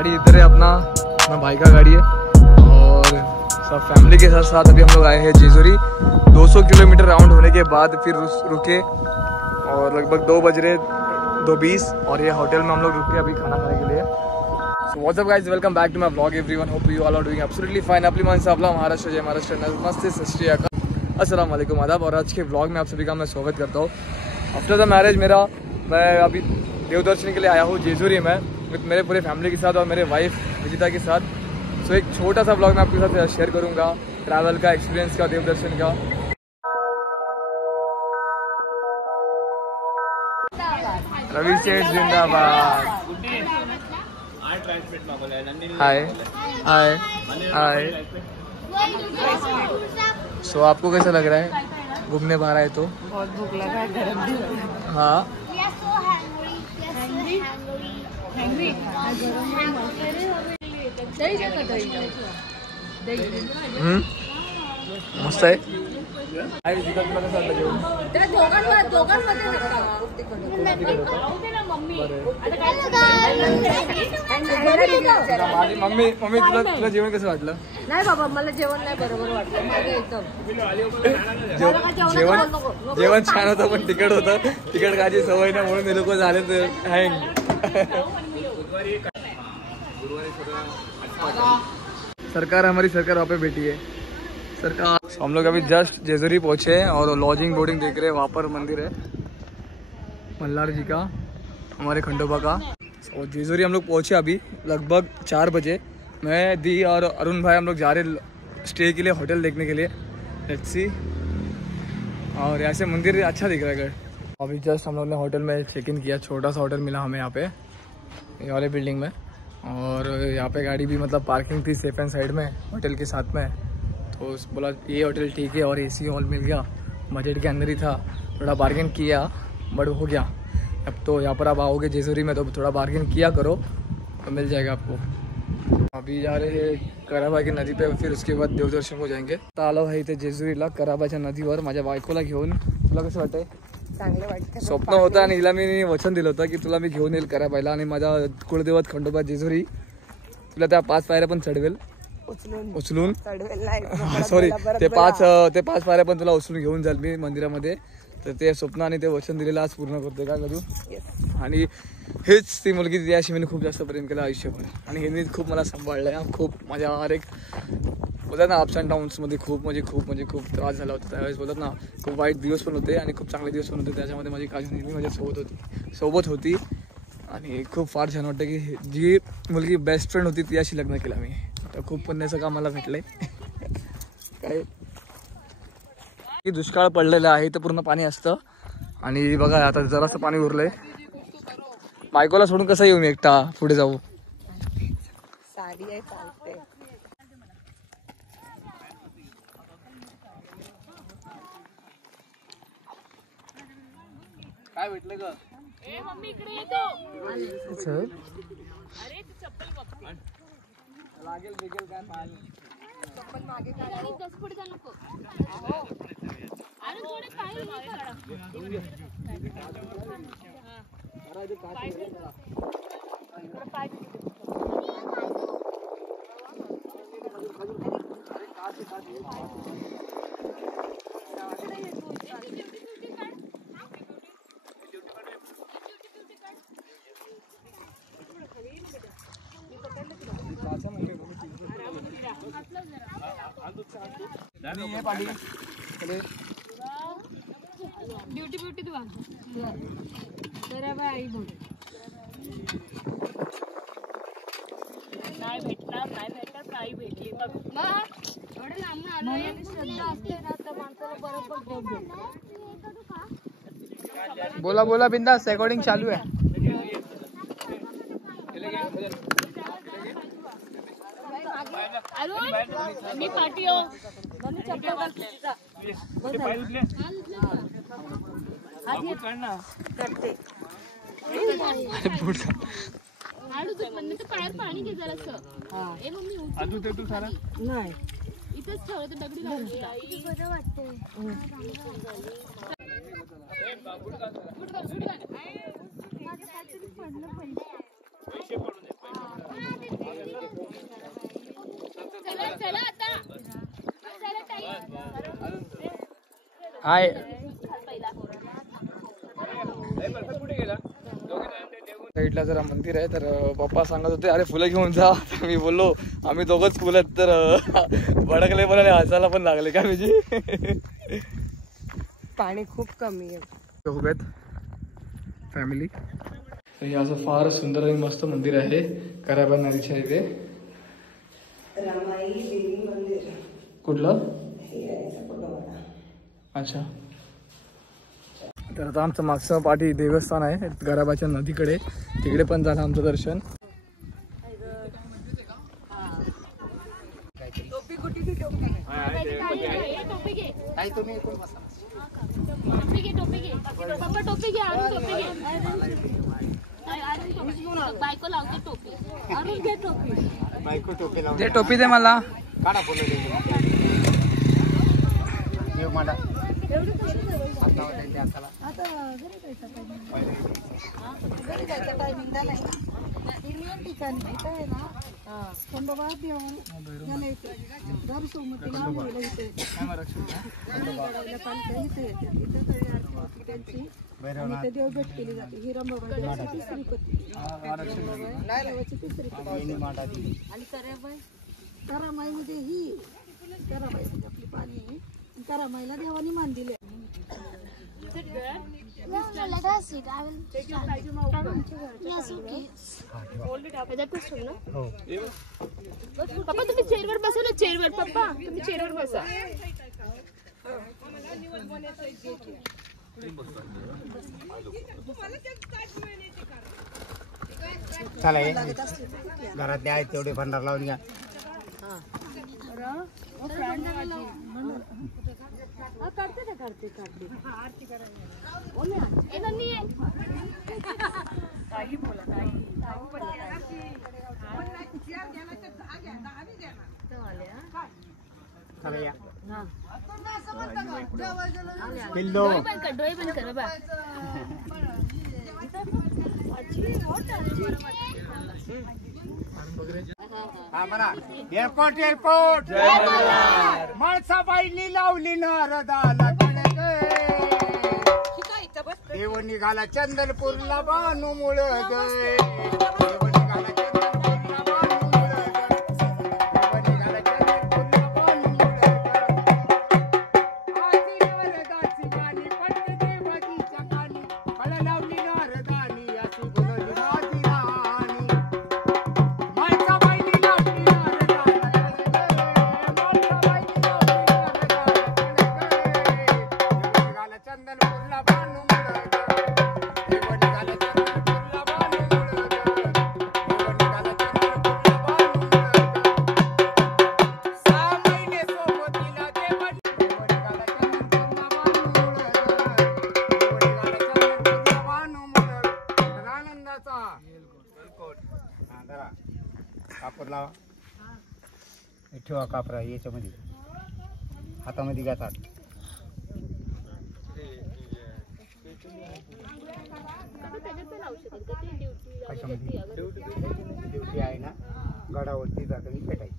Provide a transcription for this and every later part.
गाड़ी इधर है अपना, अपना भाई का गाड़ी है और सब फैमिली के साथ साथ अभी हम लोग आए हैं जेजुरी। 200 किलोमीटर राउंड होने के बाद फिर रुके और लगभग 2 बज रहे 2:20 और ये होटल में हम लोग रुके अभी खाना खाने के लिए। So what's guys, welcome back to my vlog everyone, hope you all are doing absolutely fine. आपली माणसं आपला महाराष्ट्र, जय महाराष्ट्र, नमस्ते, सत श्री अकाल, अस्सलाम वालेकुम, आदाब। और आज के व्लॉग में आप सभी का मैं स्वागत करता हूँ। आफ्टर द मैरिज मैं अभी देवदर्शन के लिए आया हूँ जेजुरी में विद मेरे पूरे फैमिली के साथ और मेरे वाइफ विजिता के साथ। सो एक छोटा सा व्लॉग मैं आपके साथ शेयर करूँगा ट्रैवल का, एक्सपीरियंस का, देवदर्शन का। रवि सेठ जिंदाबाद। हाय हाय हाय। सो आपको कैसा लग रहा है घूमने बाहर आए तो? बहुत भूख लगा है, गरम भी लग रहा है। हाँ मस्त आहे। मम्मी तुला जेवण कसं वाटलं? नाही बाबा, मला जेवण नाही बरोबर वाटलं. माझं एकदम जेवण छान होतं पण तिखट होतं. तिखट खायची सवय ना म्हणून हे लोक झाले तर हँग। सरकार हमारी सरकार वहाँ पे बैठी है सरकार। हम लोग अभी जस्ट जेजुरी पहुंचे हैं और लॉजिंग बोर्डिंग देख रहे हैं। वहाँ पर मंदिर है मल्हार जी का, हमारे खंडोबा का। और जेजुरी हम लोग पहुंचे अभी लगभग 4 बजे। मैं दी और अरुण भाई हम लोग जा रहे स्टे के लिए, होटल देखने के लिए। Let's see. और यहाँ से मंदिर अच्छा दिख रहा है घर। अभी जस्ट हम लोग ने होटल में चेक इन किया। छोटा सा होटल मिला हमें यहाँ पे, ये वाले बिल्डिंग में। और यहाँ पे गाड़ी भी मतलब पार्किंग थी सेफ एंड साइड में होटल के साथ में। तो बोला ये होटल ठीक है और एसी हॉल मिल गया, बजट के अंदर ही था। थोड़ा बार्गेन किया बट हो गया। अब तो यहाँ पर आप आओगे जेजुरी में तो थोड़ा बार्गेन किया करो तो मिल जाएगा आपको। अभी जा रहे हैं कराबाई नदी पे, फिर उसके बाद देवदर्शन को जाएंगे। आलो आहे इथे जेजुरीला कराबाईच्या नदीवर माझ्या बायकोला घेऊन। तुला कसं वाटतंय? चांगलं वाटतं. स्वप्न होतं आणि हिला मी वचन दिलं होतं की तुला मी घेऊन येईल कराबाईला आणि माझा कुलदैवत खंडोबा जेजुरी तुला त्या 5 पायऱ्या पण चढवेल, उचलून सॉरी ते 5 पायऱ्या पण तुला उचलून घेऊन जाईल मी मंदिरामध्ये। तर ते स्वप्न आणि ते वचन दिलेलं आज पूर्ण करतोय का करू। आणि हेच ती मुलगी त्याशी मी खूप जास्त प्रेम केलं आयुष्यभर आणि हिने खूप मला सांभाळलं। खूप माझ्या हर एक बोलतात ना अप्स अँड डाऊन्समध्ये खूप त्रास झाला होता त्यावेळेस। बोलतात ना खूप वाईट दिवस पण होते आणि खूप चांगले दिवस पण होते। त्याच्यामध्ये माझी काळजी नेहमी माझ्या सोबत होती आणि खूप फार छान वाटतं की जी मुलगी बेस्ट फ्रेंड होती तिच्याशी लग्न केलं मी। तर खूप पुण्याचं काम मला भेटलंय। काय की दुष्काळ पडलेला आहे तर पूर्ण पाणी असतं आणि बघा आता जरासं पाणी उरलंय। बायकोला सोडून कसं येऊ मी एकटा पुढे जाऊ? साडी आहे चालते. काय भेटलं ग? ए मम्मी इकडे येतो. अरे चप्पल बघ. लागेल बिगेल काय पाहिलं? चप्पल मागे काढ. आणि दसपड जा नको. अरे थोडे पाय मागे काढा. ड्यूटी तू तर आई बोल नाही भेटणार नाही भेटली बघ. एवढं लांब आलोय आणि श्रद्धा असते ना तर माणसाला बरोबर भेटतो. बोला बिंदास, रेकॉर्डिंग चालू आहे। अरुण मी पाठी हो. पायात पाणी घे जरासं. ए मम्मी नाही इथेच ठेवलं तर दगडी लावली बरं वाटतंय. माझं काहीतरी पडलं पण हाय साईडला जरा मंदिर आहे तर पप्पा सांगत होते अरे फुलं घेऊन जा. मी बोललो आम्ही दोघंच फुलं आहेत तर भडकले पण आणि हसायला पण लागले का म्हणजे. पाणी खूप कमी आहे. खूप आहेत फॅमिली. हे असं फार सुंदर आणि मस्त मंदिर आहे कराबा नदीच्या इथे. रामाई देवी मंदिर कुठलं. अच्छा तर आता आमचं मागचं पाठी देवस्थान आहे गराबाच्या नदीकडे. तिकडे पण झालं आमचं दर्शन. ते टोपी दे मला. देव भेट केली जाते. हिरंबाबाई श्रीपती आणि करामाई मध्ये ही करामाई म्हणजे आपली पाणी आहे. करामाईला देवानी मान दिले. पप्पा तुम्ही चेअरवर बसा ना. चेअरवर पप्पा तुम्ही चेअरवर बसा. चला घरात द्या तेवढे भंडार लावून घ्या. डोळे बंद कर बाबा. हा म्हणा एअरपोर्ट एअरपोर्ट माणसाबाईंनी लावली नारदाला देव निघाला चंदनपूरला बानू मुळ गय. देव निघाला चंदनपूरला बानू मुळ गय. देव निघाला चंदनपूरला बानू मुळ गय. आजी वरदाची गाणी पडते देवाजीच्या गाणी फळ लावली नारदानी अशी बोलली माझी राणी. माणसाबाईंनी लावली नारदाला माणसाबाईंनी लावली नारदाला देव निघाला चंदनपूरला बानू कापूर लावा. ठेवा कापरा याच्यामध्ये हातामध्ये घेतात. ड्युटी आहे ना गडावरती जाताना पेटायची.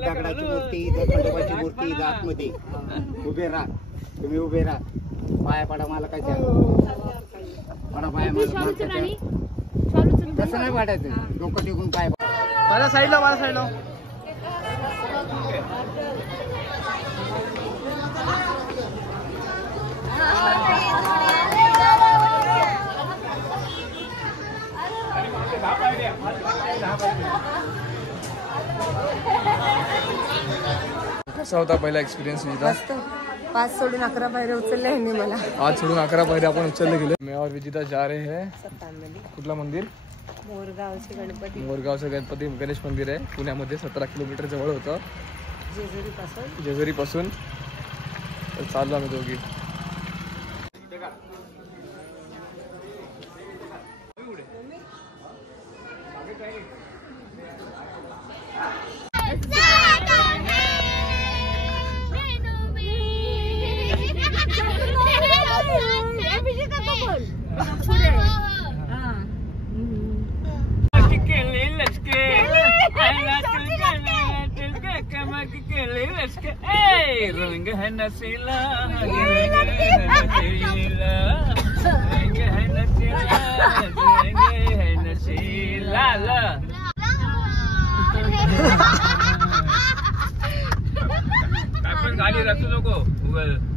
दगडाची मूर्ती खंडोबाची मूर्ती आतमध्ये उभे राहा. तुम्ही उभे राहा. पाया पडा मला काय पडा पाया तसं नाही वाटायचं. डोकं टिकून पाय माझ्या साईडला माझ्या साईडला. कसा होता पहिला एक्सपिरियन्स तुझा. 5 सोडून 11 पायऱ्या उचलल्या ह्यांनी मला. आज सोडून 11 पायऱ्या आपण उचलले गेले. मैं और विजिता जा रहे हैं. कुठला मंदिर? मोरगावचे गणपती. मोरगावचं गणपती गणेश मंदिर आहे पुण्यामध्ये. 17 किलोमीटर जवळ होतं जेजुरी पासून. तर चाललो आम्ही दोघी. रंग है नशीला रंग है नशीला काय पण गाडी रचू नको उगाच.